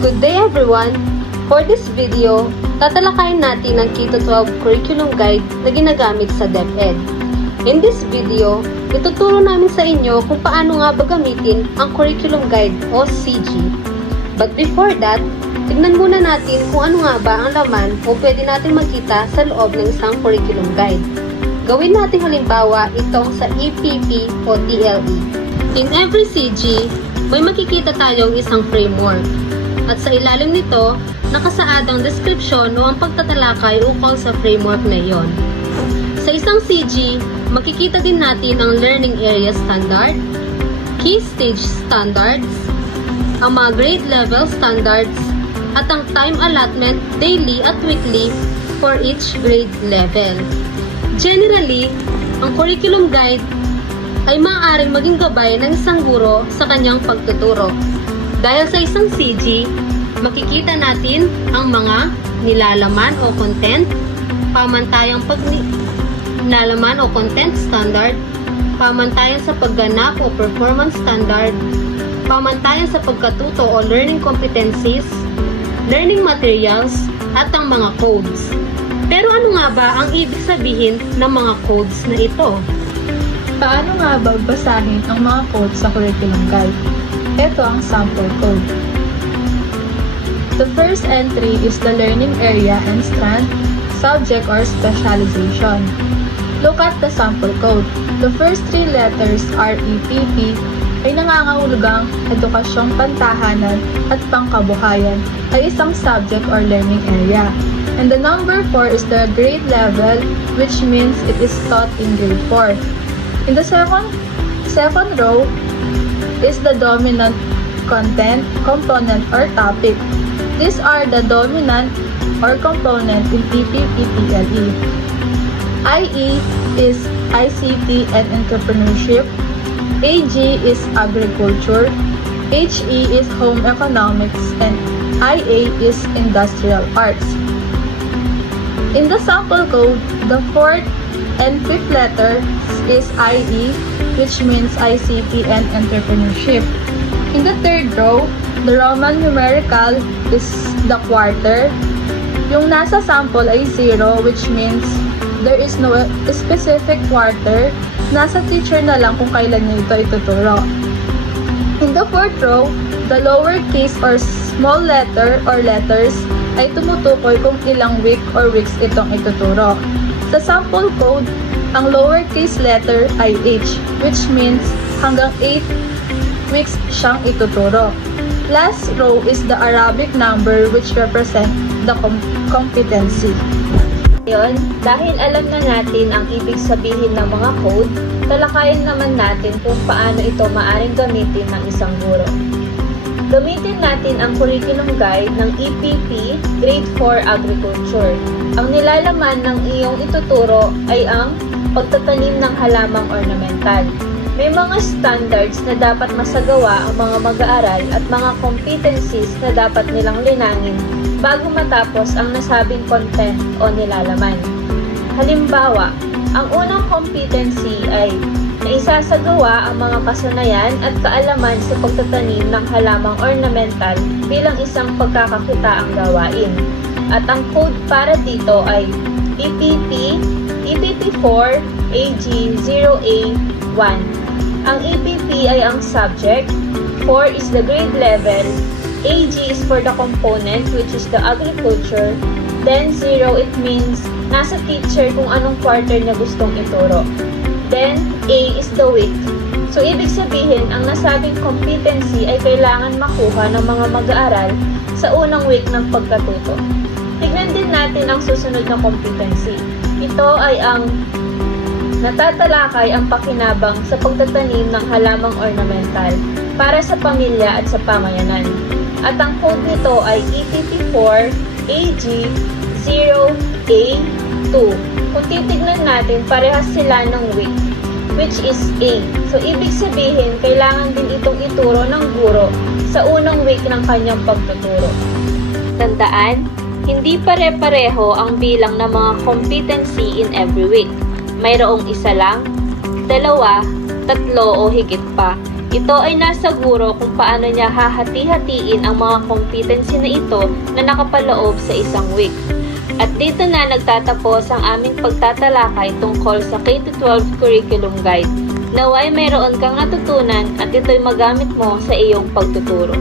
Good day everyone! For this video, tatalakayin natin ang Keto 12 Curriculum Guide na ginagamit sa DepEd. In this video, ituturo namin sa inyo kung paano nga ba gamitin ang Curriculum Guide o CG. But before that, tignan muna natin kung ano nga ba ang laman o pwede natin makita sa loob ng isang Curriculum Guide. Gawin natin halimbawa itong sa EPP o TLE. In every CG, may makikita tayong isang framework. At sa ilalim nito, nakasaad ang description o ang pagtatalakay ukol sa framework na iyon. Sa isang CG, makikita din natin ang Learning Area Standard, Key Stage Standards, ang mga grade level standards, at ang time allotment daily at weekly for each grade level. Generally, ang curriculum guide ay maaaring maging gabay ng isang guro sa kanyang pagtuturo. Dahil sa isang CG, makikita natin ang mga nilalaman o content, pamantayang pag nilalaman o content standard, pamantayan sa pagganap o performance standard, pamantayan sa pagkatuto o learning competencies, learning materials, at ang mga codes. Pero ano nga ba ang ibig sabihin ng mga codes na ito? Paano nga ba basahin ang mga code sa curriculum guide? Ito ang sample code. The first entry is the learning area and strand, subject or specialization. Look at the sample code. The first three letters are EPP ay nangangahulugang edukasyong pantahanan at pangkabuhayan ay isang subject or learning area. And the number 4 is the grade level which means it is taught in grade 4. In the second, second row is the dominant content, component, or topic. These are the dominant or component in E IE is ICT and entrepreneurship. AG is agriculture. HE is home economics and IA is industrial arts. In the sample code, the fourth and fifth letter is IE, which means ICT and entrepreneurship. In the third row, the Roman numerical is the quarter. Yung nasa sample ay zero, which means there is no specific quarter. Nasa teacher na lang kung kailan niya ito ituturo. In the fourth row, the lowercase or small letter or letters ay tumutukoy kung ilang week or weeks itong ituturo. Sa sample code, ang lowercase letter ay H, which means hanggang 8 weeks siyang ituturo. Last row is the Arabic number which represent the com- competency. Ngayon, dahil alam na natin ang ibig sabihin ng mga code, talakayin naman natin kung paano ito maaring gamitin ng isang guro. Gamitin natin ang curriculum guide ng EPP Grade 4 Agriculture. Ang nilalaman ng iyong ituturo ay ang pagtatanim ng halamang ornamental. May mga standards na dapat masagawa ang mga mag-aaral at mga competencies na dapat nilang linangin bago matapos ang nasabing content o nilalaman. Halimbawa, ang unang competency ay naisasagawa ang mga kasanayan at kaalaman sa pagtatanim ng halamang ornamental bilang isang pagkakakitaang gawain. At ang code para dito ay EPP, EPP4, AG0A1. Ang EPP ay ang subject, 4 is the grade level, AG is for the component which is the agriculture, then 0 it means nasa teacher kung anong quarter niya gustong ituro. Then A is the week. So ibig sabihin, ang nasabing competency ay kailangan makuha ng mga mag-aaral sa unang week ng pagkatuto. Tignan din natin ang susunod na competency. Ito ay ang natatalakay ang pakinabang sa pagtatanim ng halamang ornamental para sa pamilya at sa pamayanan. At ang code nito ay E EPP4 AG0A2. Kung titignan natin, parehas sila ng week, which is A. So, ibig sabihin, kailangan din itong ituro ng guro sa unang week ng kanyang pagtuturo. Tandaan, hindi pare-pareho ang bilang ng mga competency in every week. Mayroong isa lang, dalawa, tatlo o higit pa. Ito ay nasa kung paano niya hahati-hatiin ang mga competency na ito na nakapaloob sa isang week. At dito na nagtatapos ang aming pagtatalakay tungkol sa K-12 Curriculum Guide. Naway mayroon kang natutunan at ito'y magamit mo sa iyong pagtuturo.